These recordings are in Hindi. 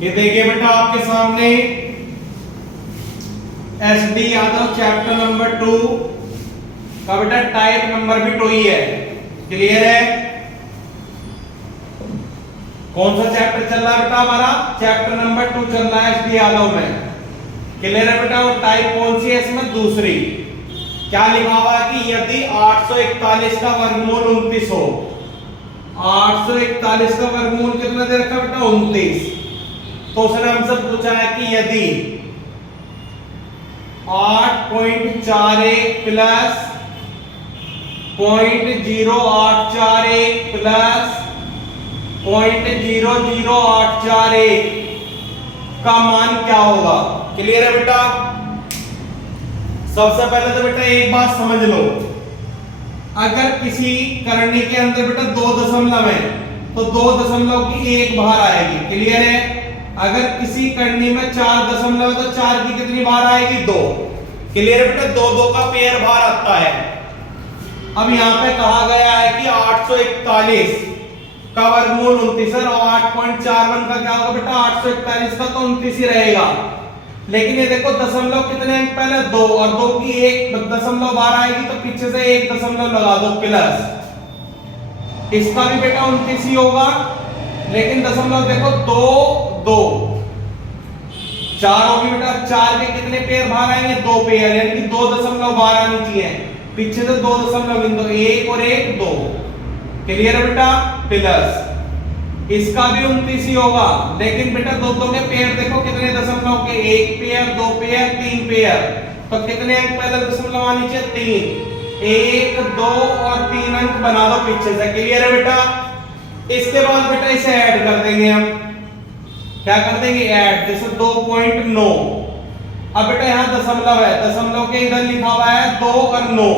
ये देखिए बेटा आपके सामने एसडी यादव चैप्टर नंबर 2 का बेटा टाइप नंबर भी 2 ही है। क्लियर है? कौन सा चैप्टर चल रहा है बेटा? हमारा चैप्टर नंबर 2 चल रहा है एसडी यादव में। क्लियर है बेटा? और टाइप कौन सी है इसमें? दूसरी। क्या लिखा हुआ है कि यदि 841 का वर्गमूल 29 हो, 841 का वर्गमूल कितना दे रखा बेटा? 29। तो उसने हमसे पूछा है कि यदि 8.41 प्लस 0.0841 प्लस 0.00841 का मान क्या होगा? क्लियर है बेटा? सबसे पहले तो बेटा एक बात समझ लो, अगर किसी करनी के अंदर बेटा 2 दशमलव है तो 2 दशमलव की एक बाहर आएगी। क्लियर है? अगर किसी करनी में 4 दशमलव है तो 4 की कितनी बाहर आएगी? 2। क्लियर है बेटा? 2 का पेयर बाहर आता है। अब यहाँ पे कहा गया है कि 841 का वर्गमूल 29 है और 8.41 का क्या होगा बेटा? 841 का तो 29 ही रहेगा। लेकिन ये देखो दशमलव कितने अंक पहले? 2 और 2 की एक दशमलव बाहर आएगी तो पीछे से एक दशमलव लगा दो प्लस। इसका भी बेटा 29 ही होगा, लेकिन दशमलव देखो 2 2 4 होगी बेटा। 4 के कितने पेयर बाहर आएंगे? 2 पेयर, यानी कि 2 दशमलव बाहर आनी चाहिए। पीछे से 2 दशमलव गिन दो, 1 और 1 2। क्लियर है बेटा? प्लस इसका भी 29 ही होगा, लेकिन बेटा 2 के पेयर देखो कितने दशमलव के? 1 पेयर, 2 पेयर, 3 पेयर। तो कितने अंक पहले दशमलव आनी चाहिए? 3। 1 2 और 3 अंक बना दो पीछे से। क्लियर है बेटा? इसके बाद बेटा इसे ऐड कर देंगे हम। क्या कर देंगे? ऐड। जैसे 2.9। अब बेटा यहाँ दशमलव है, दशमलव के इधर लिखा हुआ है 2 और 9,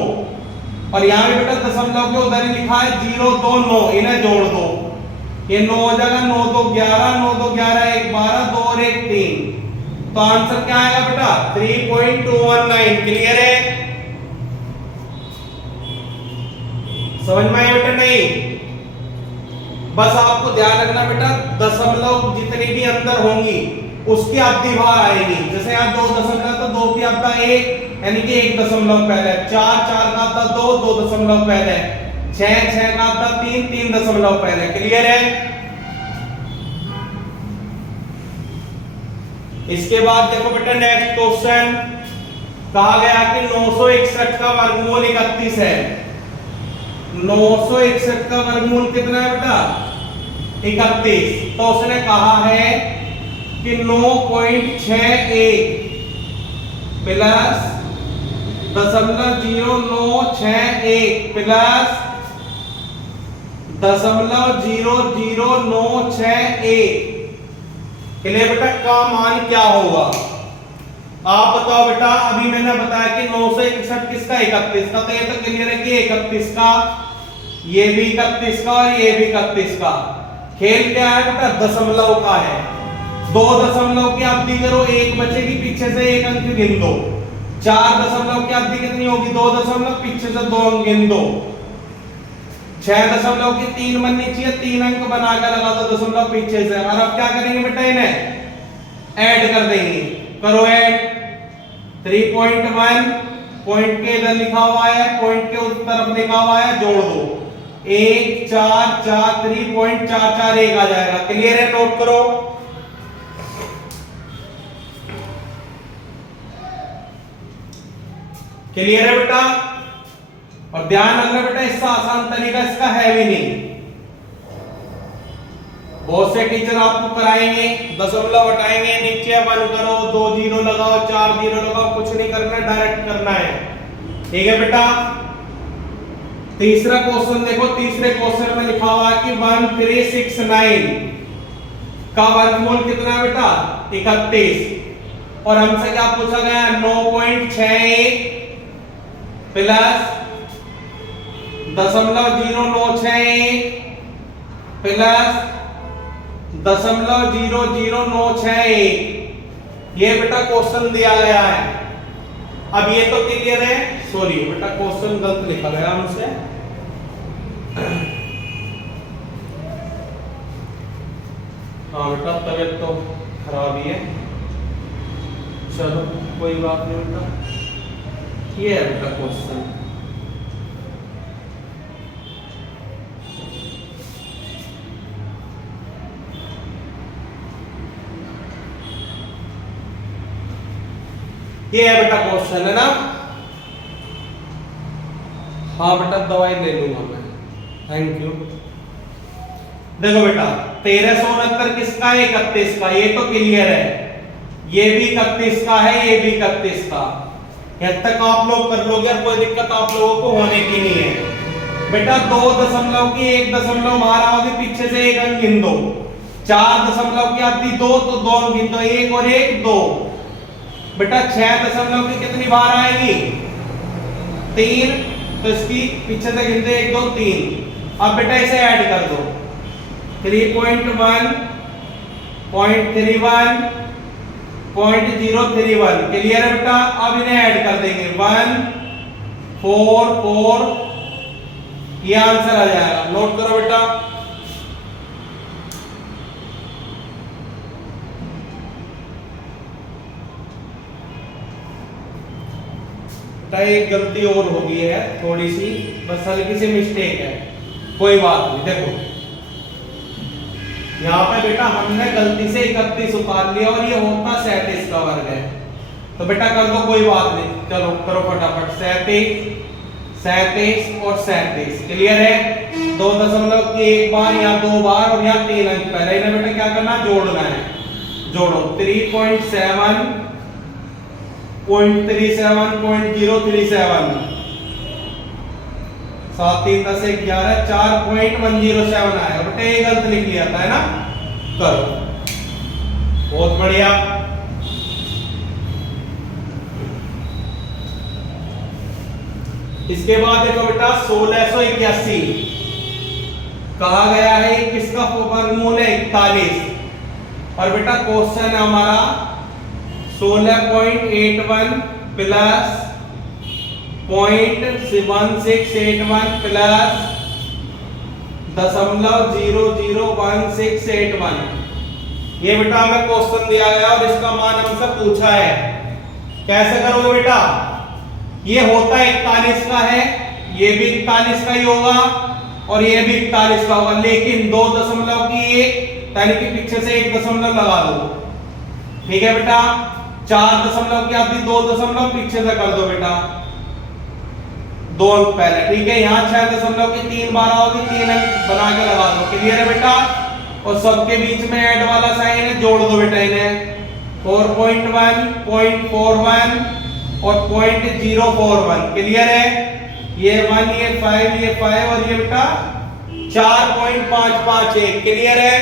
और यहाँ भी बेटा दशमलव के उधर ही लिखा है 0 2 9। इन्हें जोड़ दो, ये 9 हो जाएगा, 9 2 11, 9 2 11, 1 12, 2 और 1 3। तो आंसर क्या आएगा बेटा? 3.219। क्लियर है? समझ में आया बेटा? नहीं, बस आपको ध्यान रखना बेटा दशमलव जितनी भी अंदर होंगी उसकी अवधि बाहर आएगी। जैसे यहाँ 2 दशमलव तो 2 की अवधि 1, यानी कि 1 दशमलव पहले। 4 4 का अवधि 2 2 दशमलव पहले। 6 6 का अवधि 3 3 दशमलव पहले। क्लियर है? इसके बाद देखो बेटा नेक्स्ट क्वेश्चन, कहा गया कि 961 का वर्गमूल 31 है। 961 का वर्गमूल कितना है बेटा? 31। तो उसने कहा है कि 9.61 प्लस 0.0961 प्लस 0.0091। क्लियर बेटा? का मान क्या होगा? आप बताओ बेटा। अभी मैंने बताया कि 961 किसका? 31 का। तो ये तो क्लियर है कि 31 का, ये भी 31 का और ये भी 31 का। खेल क्या है बेटा? दशमलव का है। 2 दशमलव की अवधि करो, 1 बचेगी, पीछे से 1 अंक गिन दो। 4 दशमलव की अवधि कितनी होगी? 2 दशमलव, पीछे से 2 अंक गिन दो। 6 दशमलव की 3 बननी चाहिए, 3 अंक बनाकर लगा दो दशमलव पीछे से। और अब क्या करेंगे बेटा? इन्हें ऐड कर देंगे। करो ऐड। 3.1 पॉइंट के इधर लिखा हुआ है, पॉइंट के उस तरफ लिखा हुआ है, जोड़ दो। 1 4 4 3.441 आ जाएगा। क्लियर है? नोट करो। क्लियर है बेटा? और ध्यान रखना बेटा इसका आसान तरीका इसका है भी नहीं। बहुत से टीचर आपको कराएंगे, दशमलव हटाएंगे, नीचे 1 करो, 2 0 लगाओ, 4 0 लगाओ, कुछ नहीं करना है, डायरेक्ट करना है। ठीक है बेटा? तीसरा क्वेश्चन देखो। तीसरे क्वेश्चन में लिखा हुआ है कि 1369 का वर्गमूल कितना है बेटा? 31। और हमसे क्या पूछा गया? 9.61 प्लस 0.0961 प्लस 0.0091। ये बेटा क्वेश्चन दिया गया है। अब ये तो क्लियर है? सॉरी बेटा क्वेश्चन गलत लिखा गया हमसे। हाँ बेटा तबियत तो खराब ही है, चलो कोई बात नहीं बेटा। ये है बेटा क्वेश्चन। ये है बेटा क्वेश्चन, है ना। हाँ बेटा दवाई ले लूंगा मैं, थैंक यू। देखो बेटा 1369 किसका है, 31 का, ये तो क्लियर है। ये भी 31 का है, ये भी 31 का। यहां तक आप लोग कर लोगे और कोई दिक्कत आप लोगों को होने की नहीं है। बेटा 2 दशमलव की 1 दशमलव बाहर आओगे, पीछे से 1 अंक गिन दो। 4 दशमलव की आती 2 तो 2 अंक गिन दो, 1 और 1 2। बेटा 6 दशमलव की कितनी बाहर आएगी, 3, तो इसकी पीछे से गिनते 1 2 3। अब बेटा इसे ऐड कर दो, 3.1 0.31 0.031, क्लियर है बेटा। अब इन्हें ऐड कर देंगे 1 4 4, ये आंसर आ जाएगा। नोट करो बेटा, एक गलती और हो गई है थोड़ी सी, बस हल्की सी मिस्टेक है, कोई बात नहीं। देखो यहाँ पे बेटा हमने गलती से 31 उतार लिया और ये होता 37 का वर्ग है, तो बेटा कर दो, कोई बात नहीं। चलो करो फटाफट, 37 और 37, क्लियर है। 2 दशमलव की 1 बार, यहाँ 2 बार और यहाँ 3 अंक पहले, इन्हें बेटा क्या करना, जोड़ना है। जोड़ो 3.7 0.37 7 3 10 11 4.107 आया बेटा, ये गलत लिख लिया था, है ना। करो, बहुत बढ़िया। इसके बाद देखो बेटा 1681 कहा गया है, किसका वर्गमूल है, 41। और बेटा क्वेश्चन है हमारा 16.81 प्लस 0.1681 प्लस 0.001681। ये बेटा हमें क्वेश्चन दिया गया और इसका मान हमसे पूछा है। कैसे करोगे बेटा, ये होता 41 का है, ये भी 41 का ही होगा और ये भी 41 का होगा, लेकिन 2 दशमलव की 1 यानी कि पीछे से 1 दशमलव लगा दो, ठीक है बेटा। 4 दशमलव की आती 2 दशमलव पीछे से कर दो बेटा, 2 अंक पहले, ठीक है। यहाँ 6 दशमलव की 3 बार आओगी, 3 अंक बना के लगा दो, क्लियर है बेटा। और सबके बीच में ऐड वाला साइन है, जोड़ दो बेटा इन्हें, 4.1 0.41 और 0.041, क्लियर है। ये 1 ये 5 और ये बेटा 4.551, क्लियर है।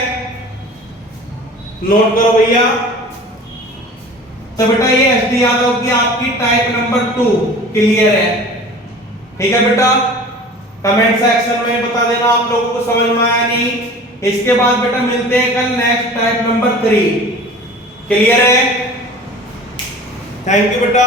नोट करो भैया। तो बेटा ये एसडी यादव की आपकी टाइप नंबर 2 क्लियर है, ठीक है बेटा। कमेंट सेक्शन में बता देना आप लोगों को समझ में आया नहीं। इसके बाद बेटा मिलते हैं कल नेक्स्ट टाइप नंबर 3, क्लियर है। थैंक यू बेटा।